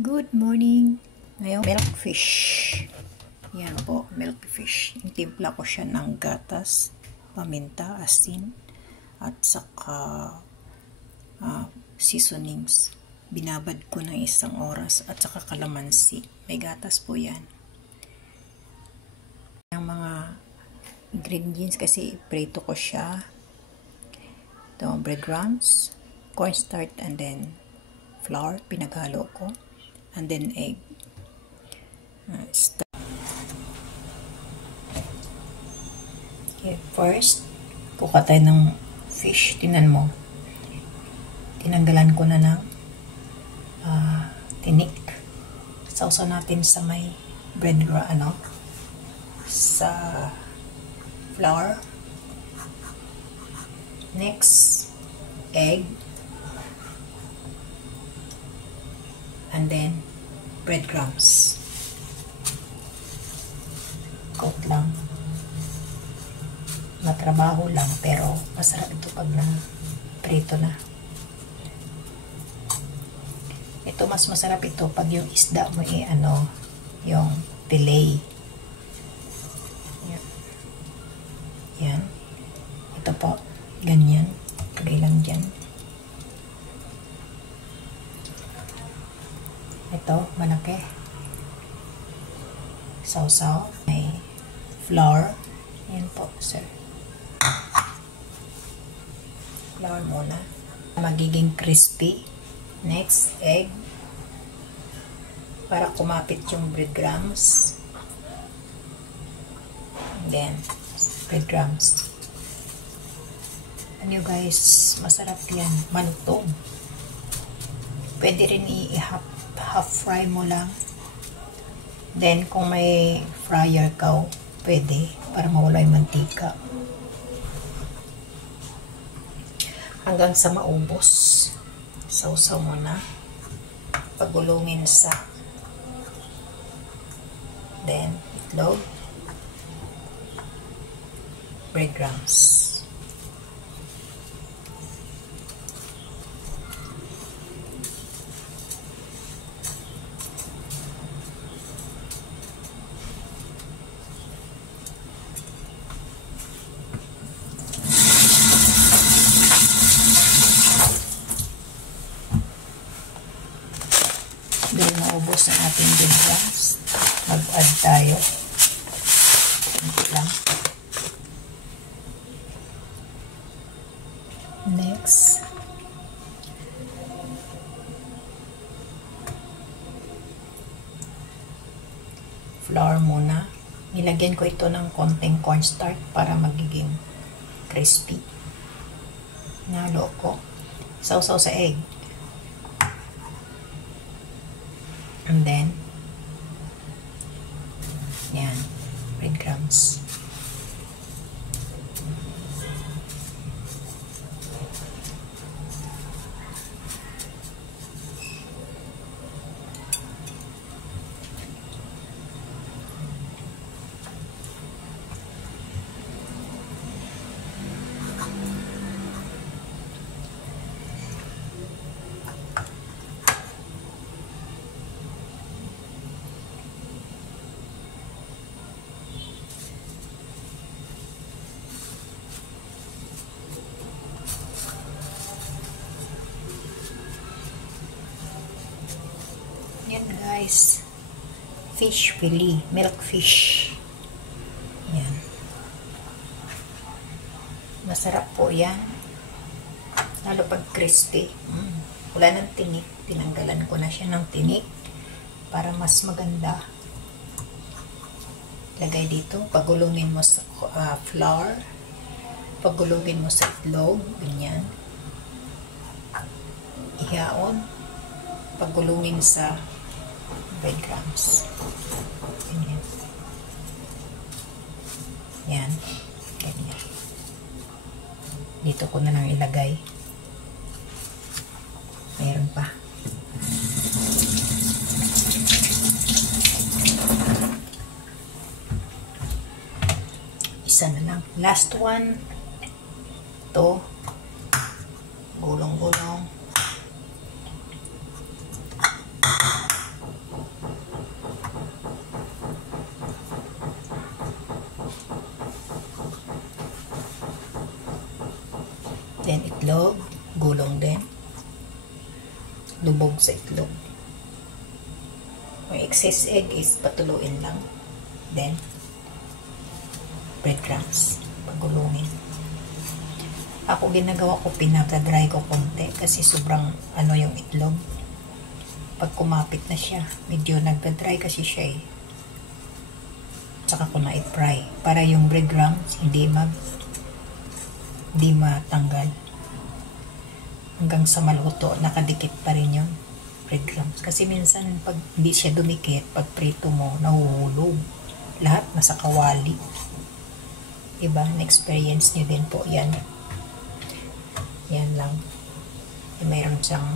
Good morning. Ngayon, milk fish. Yan po, milk fish. Timpla ko siya ng gatas, paminta, asin, at saka seasonings. Binabad ko ng 1 oras at saka kalamansi. May gatas po yan. Ang mga ingredients kasi prito ko siya. Ito, breadcrumbs, cornstarch, and then flour, pinaghalo ko. And then egg. Okay, first, kuha tayo ng fish. Tinan mo. Tinanggalan ko na ng tinik. Sausaw natin sa may bread, sa flour. Next, egg. And then, breadcrumbs. Coat lang. Matrabaho lang, pero masarap ito pag na-prito na. Ito, mas masarap ito pag yung isda mo yung fillet. Yan. Ito po, ganyan. Lagay lang dyan. Ito, malaki. Sausaw. May flour. Yan po, sir. Flour muna. Magiging crispy. Next, egg. Para kumapit yung breadcrumbs. And then, breadcrumbs. Ano guys, masarap yan. Malutong. Pwede rin half fry mo lang. Then, kung may fryer ka, pwede, para mawala yung mantika. Hanggang sa maubos. Sausaw mo na. Pagulungin sa then, itlog. Breadcrumbs. Dahil maubos ang ating breadcrumbs, mag-add tayo. Ito lang. Next, flour muna. Nilagyan ko ito ng konting cornstarch para magiging crispy. Nalo ko. Sausaw sa egg. And then, yan, breadcrumbs. Yan guys, fish fillet, milk fish. Yan. Masarap po yan. Lalo pag crispy. Wala ng tinik. Tinanggalan ko na siya ng tinik para mas maganda. Lagay dito. Pagulungin mo sa flour. Pagulungin mo sa itlog. Ganyan. Ihaon. Pagulungin sa breadcrumbs. Ganyan. Yan. Ganyan. Dito ko na lang ilagay. Mayroon pa. Isa na lang. Last one. Ito. Gulong-gulong. Then itlog, gulong din. Lubog sa itlog. May excess egg is patuluin lang. Then, breadcrumbs. Pagulungin. Ako ginagawa ko, pinaka-dry ko konti kasi sobrang ano yung itlog. Pag kumapit na siya, medyo nagda-dry kasi siya eh. Saka ko na i-fry para yung breadcrumbs hindi matanggal. Hanggang sa maluto, nakadikit pa rin yung breadcrumbs. Kasi minsan pag hindi siya dumikit, pag prito mo, nahuhulog. Lahat nasa kawali. Diba? Na-experience nyo din po yan. Yan lang. E mayroon siyang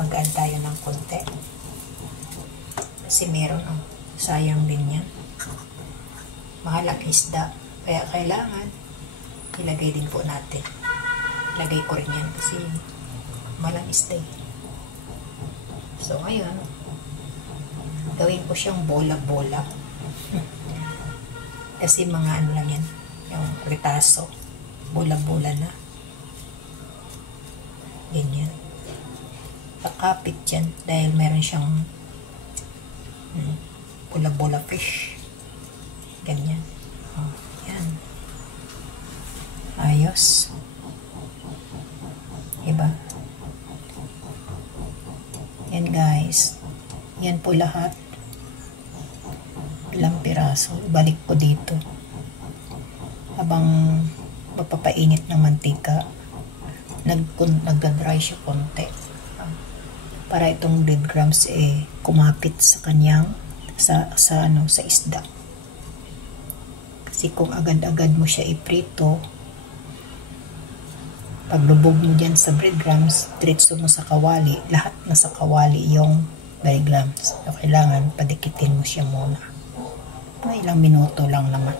mag-add tayo ng konti. Kasi meron sayang din yan. Mahal ang isda. Kaya kailangan ilagay din po natin. Ilagay ko rin yan kasi malang isda. So ngayon, gawin ko siyang bola-bola. Kasi mga ano lang yan, yung retaso. Bola-bola na. Ganyan. Kakapit yan dahil meron siyang bola-bola fish. Ganyan. Oh, yan. Ayos. Diba? Yan guys. Yan po lahat. Ilang piraso. Ibalik ko dito. Habang mapapainit ng mantika, nagda-dry siya konti. Para itong breadcrumbs kumapit sa kanyang sa isda. Kasi kung agad-agad mo siya iprito, paglubog mo dyan sa breadcrumbs, diretso mo sa kawali, lahat na sa kawali yung breadcrumbs. So, kailangan padikitin mo siya muna. Mga ilang minuto lang naman.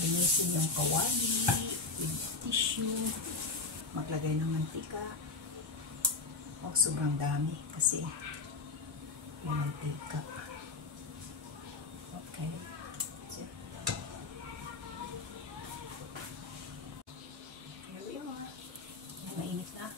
Linisin yung kawali with tissue, maglagay ng mantika. Huwag sobrang dami kasi yung mantika. Okay. So, here we are. Mainit na.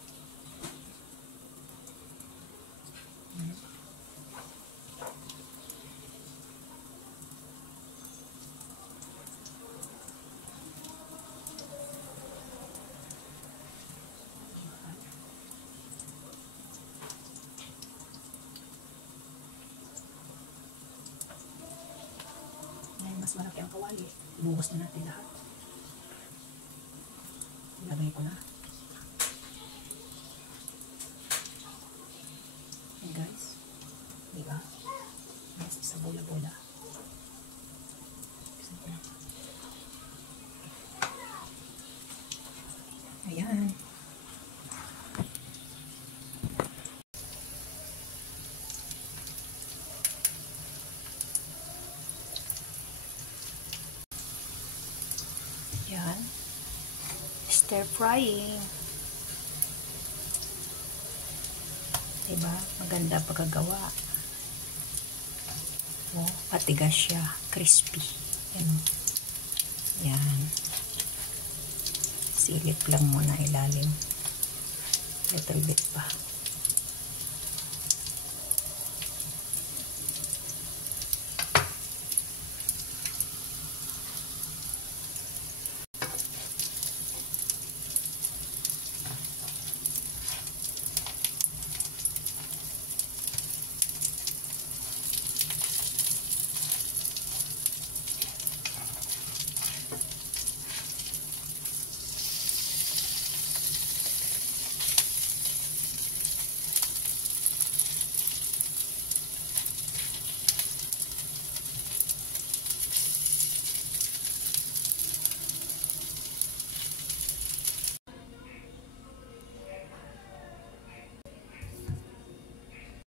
Mas malaki ang kawali. Ibuhos na natin lahat. Ilagay ko na. Hey guys. Diba? Mas isa bola-bola. Ayan. Yan. Stir frying. Diba? Maganda pagkagawa. Oh, patigas siya. Crispy. Yan. Yan. Silip lang muna ilalim. Little bit pa.